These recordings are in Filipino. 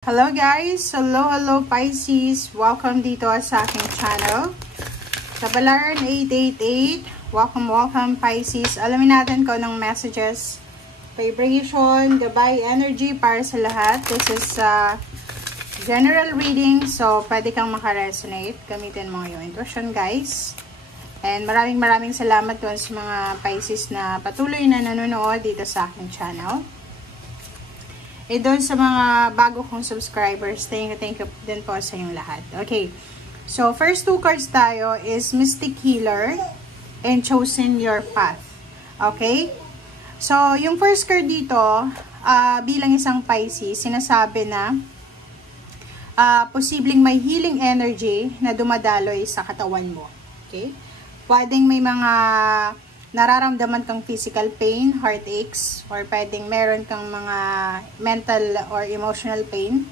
Hello guys! Hello Pisces! Welcome dito sa aking channel. Kabalaran 888. Welcome Pisces. Alamin natin kung anong messages, vibration, gabay, energy para sa lahat. This is general reading. So, pwede kang makaresonate. Gamitin mo yung intuition guys. And maraming salamat doon sa mga Pisces na patuloy na nanonood dito sa aking channel. Doon sa mga bago kong subscribers, thank you din po sa inyong lahat. Okay, so first two cards tayo is Mystic Healer and Chosen Your Path. Okay, so yung first card dito, bilang isang Pisces, sinasabi na posibleng may healing energy na dumadaloy sa katawan mo. Okay, pwedeng may mga nararamdaman kang physical pain, heartaches, or pwedeng meron kang mga mental or emotional pain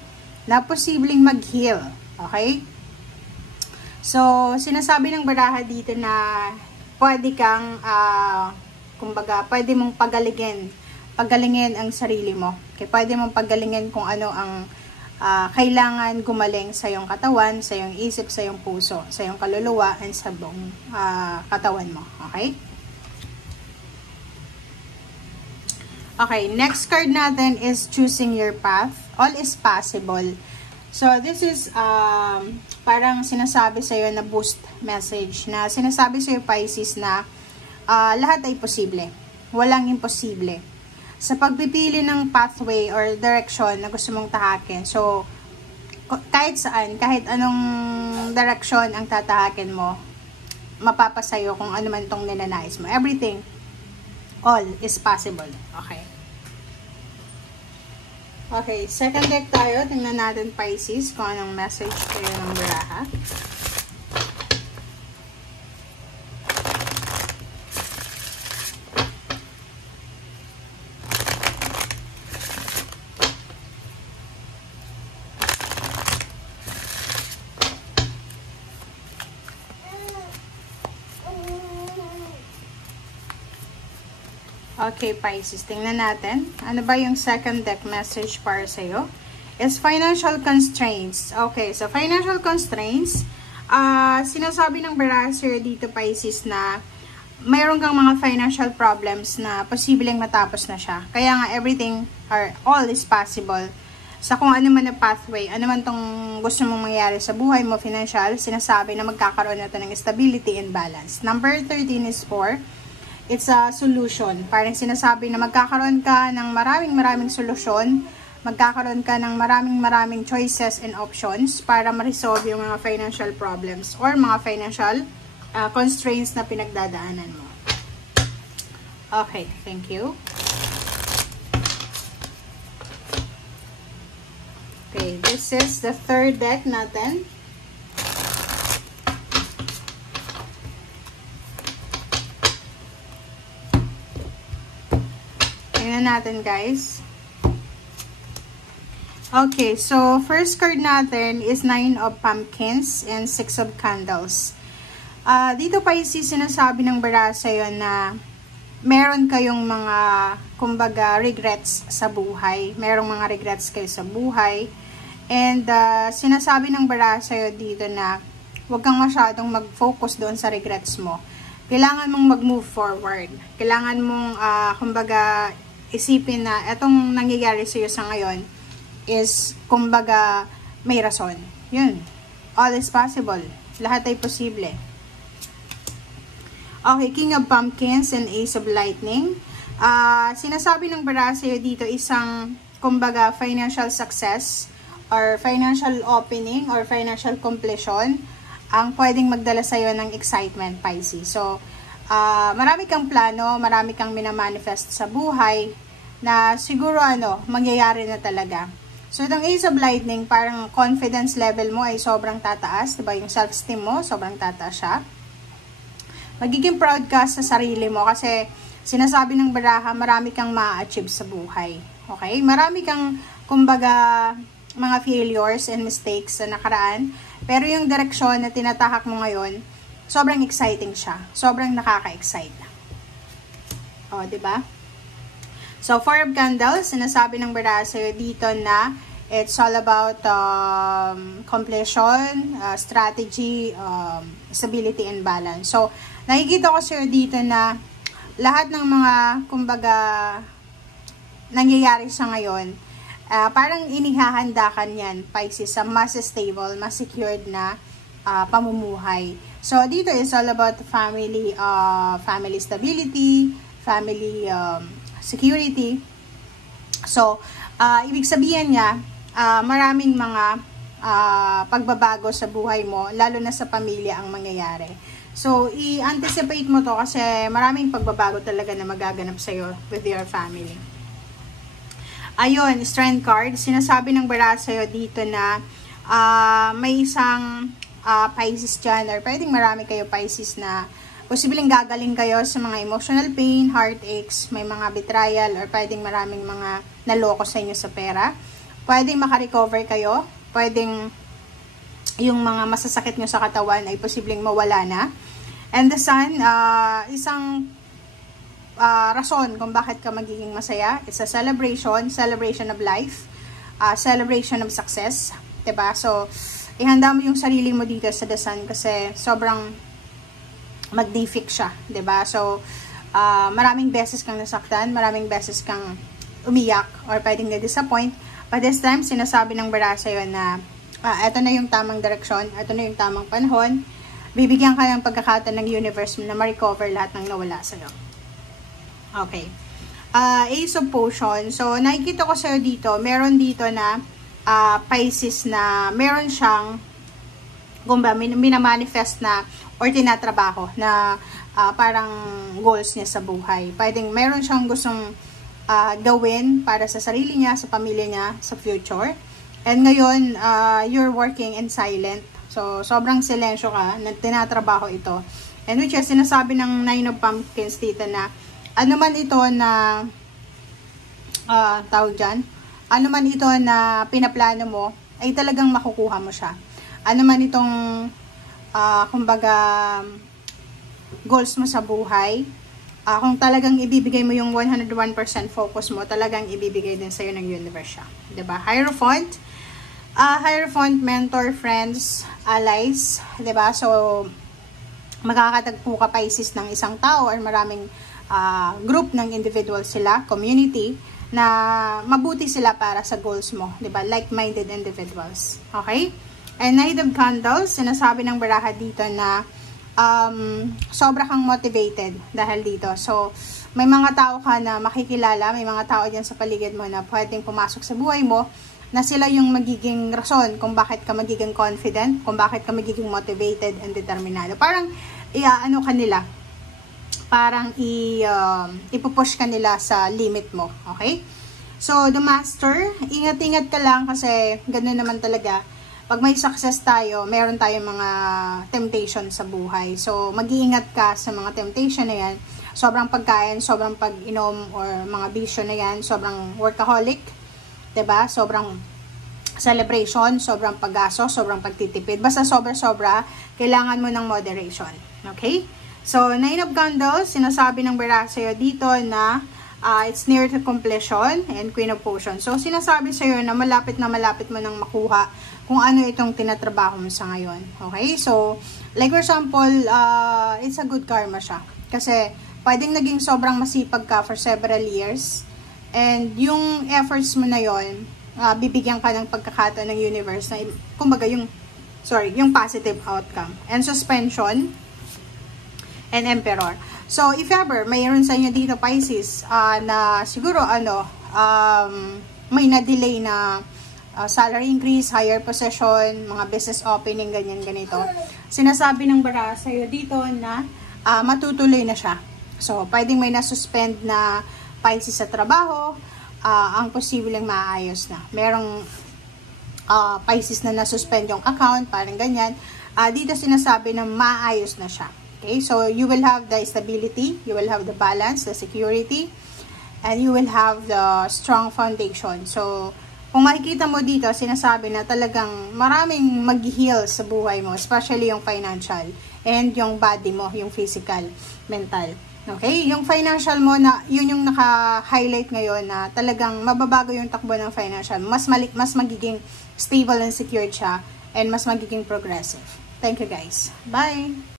na posibleng mag-heal. Okay? So, sinasabi ng baraha dito na pwede kang, kumbaga, pwede mong pagalingin ang sarili mo. Okay? Pwede mong pagalingin kung ano ang kailangan gumaling sa iyong katawan, sa iyong isip, sa iyong puso, sa iyong kaluluwa, and sa buong katawan mo. Okay? Okay, next card natin is Choosing Your Path. All is possible. So, this is parang sinasabi sa'yo na boost message. Na sinasabi sa'yo, Pisces, na lahat ay posible. Walang imposible. Sa pagpipili ng pathway or direction na gusto mong tahakin. So, kahit saan, kahit anong direction ang tatahakin mo, mapapasayo kung ano man tong ninanais mo. Everything. All is possible. Okay. Okay, second deck tayo. Tingnan natin, Pisces, kung anong message kayo ng baraha. Okay, Pisces, tingnan natin. Ano ba yung second deck message para sa'yo? Is financial constraints. Okay, so financial constraints, sinasabi ng baraha sa'yo dito, Pisces, na mayroon kang mga financial problems na posibleng matapos na siya. Kaya nga, everything or all is possible. Sa kung ano man na pathway, ano man tong gusto mong mangyari sa buhay mo, financial, sinasabi na magkakaroon na ito ng stability and balance. Number 13 is 4. It's a solution. Parang sinasabi na magkakaroon ka ng maraming solusyon, magkakaroon ka ng maraming choices and options para ma-resolve yung mga financial problems or mga financial constraints na pinagdadaanan mo. Okay, thank you. Okay, this is the third deck natin. Natin guys. Okay, so first card natin is 9 of Pumpkins and 6 of Candles. Dito Pisces, sinasabi ng baraha sa'yo na meron kayong mga kumbaga regrets sa buhay. Merong mga regrets kayo sa buhay. And sinasabi ng baraha sa'yo dito na huwag kang masyadong mag-focus doon sa regrets mo. Kailangan mong mag-move forward. Kailangan mong kumbaga isipin na etong nangyayari sa iyo sa ngayon is, kumbaga, may rason. Yun. All is possible. Lahat ay posible. Okay, King of Pumpkins and Ace of Lightning. Sinasabi ng baraha sa iyo dito isang, kumbaga, financial success or financial opening or financial completion ang pwedeng magdala sa iyo ng excitement, Pisces. So, marami kang plano, marami kang minamanifest sa buhay na siguro mangyayari na talaga. So, itong Ace of Lightning, parang confidence level mo ay sobrang tataas, diba? Yung self-esteem mo, sobrang tataas siya. Magiging proud ka sa sarili mo kasi sinasabi ng baraha, marami kang ma-achieve sa buhay. Okay? Marami kang, kumbaga, mga failures and mistakes sa nakaraan, pero yung direksyon na tinatahak mo ngayon, sobrang exciting siya. Sobrang nakaka-excite. O, diba? So, 4 of Candles, sinasabi ng baraha sa'yo dito na It's all about completion, strategy, stability, and balance. So, nakikita ko sir dito na lahat ng mga, kumbaga, nangyayari sa ngayon, parang inihahandakan yan, Pisces, sa mas stable, mas secured na pamumuhay. So, dito is all about family, family stability, family security. So, ibig sabihin niya, maraming mga pagbabago sa buhay mo, lalo na sa pamilya ang mangyayari. So, i-anticipate mo to kasi maraming pagbabago talaga na magaganap sa'yo with your family. Ayun, Strength card, sinasabi ng bara sa'yo dito na may isang Pisces dyan, or pwedeng marami kayo Pisces na posibleng gagaling kayo sa mga emotional pain, heartaches, may mga betrayal, or pwedeng maraming mga naloko sa inyo sa pera. Pwedeng makarecover kayo, pwedeng yung mga masasakit nyo sa katawan ay posibleng mawala na. And the Sun, isang rason kung bakit ka magiging masaya, it's a celebration of life, celebration of success, diba? So, ihanda mo yung sarili mo dito sa The Sun kasi sobrang magnific siya, diba? So, maraming beses kang nasaktan, maraming beses kang umiyak, or pwedeng na-disappoint. But this time, sinasabi ng bara sa'yo na eto na yung tamang direksyon, eto na yung tamang panahon, bibigyan ka ng pagkakataon ng universe na ma-recover lahat ng nawala sa'yo. Okay. Ace of Potion. So, nakikita ko sa'yo dito, meron dito na Pisces na meron siyang minamanifest na or tinatrabaho na parang goals niya sa buhay. Pwedeng meron siyang gustong gawin para sa sarili niya, sa pamilya niya, sa future. And ngayon, you're working in silent. So, sobrang silensyo ka na tinatrabaho ito. And which is, sinasabi ng Nine of Pumpkins dito na ano man ito na tawag dyan, ano man ito na pinaplano mo, ay talagang makukuha mo siya. Ano man itong kumbaga goals mo sa buhay, kung talagang ibibigay mo yung 101% focus mo, talagang ibibigay din sa'yo ng universe siya. Diba? Hierophant. Hierophant, mentor, friends, allies. Diba? So, makakatagpo ka Pisces ng isang tao or maraming group ng individual sila, community, na mabuti sila para sa goals mo. Diba? Like-minded individuals. Okay? And Knight of Candles, sinasabi ng baraha dito na sobra kang motivated dahil dito. So, may mga tao ka na makikilala, may mga tao dyan sa paligid mo na pwedeng pumasok sa buhay mo, na sila yung magiging rason kung bakit ka magiging confident, kung bakit ka magiging motivated and determinado. Parang, ano kanila, parang ipupush ka nila sa limit mo. Okay? So, the Master, ingat-ingat ka lang kasi ganoon naman talaga. Pag may success tayo, meron tayong mga temptation sa buhay. So, mag-iingat ka sa mga temptation na yan. Sobrang pagkain, sobrang pag-inom, or mga bisyo na yan. Sobrang workaholic, diba? Sobrang celebration, sobrang paggaso, sobrang pagtitipid. Basta sobra-sobra, kailangan mo ng moderation. Okay? So, Nine of Candles, sinasabi ng bara sa'yo dito na it's near to completion, and Queen of Potions. So, sinasabi sa'yo na malapit mo nang makuha kung ano itong tinatrabaho mo sa ngayon. Okay? So, like for example, it's a good karma siya. Kasi, pwedeng naging sobrang masipag ka for several years. And, yung efforts mo na yon, bibigyan ka ng pagkakataon ng universe na, kumbaga, yung positive outcome. And suspension, and Emperor. So, if ever, mayroon sa inyo dito, Pisces, na siguro, may na-delay na salary increase, higher position, mga business opening, ganyan, ganito. Sinasabi ng bara sa'yo dito na matutuloy na siya. So, pwedeng may nasuspend na Pisces sa trabaho, ang posibleng maayos na. Merong Pisces na nasuspend yung account, parang ganyan. Dito sinasabi na maayos na siya. Okay, so you will have the stability, you will have the balance, the security, and you will have the strong foundation. So, kung makikita mo dito, sinasabi na talagang maraming mag-heal sa buhay mo, especially yung financial, and yung body mo, yung physical, mental. Okay? Yung financial mo, na yun yung naka-highlight ngayon na talagang mababago yung takbo ng financial. Mas magiging stable and secured siya and mas magiging progressive. Thank you guys. Bye!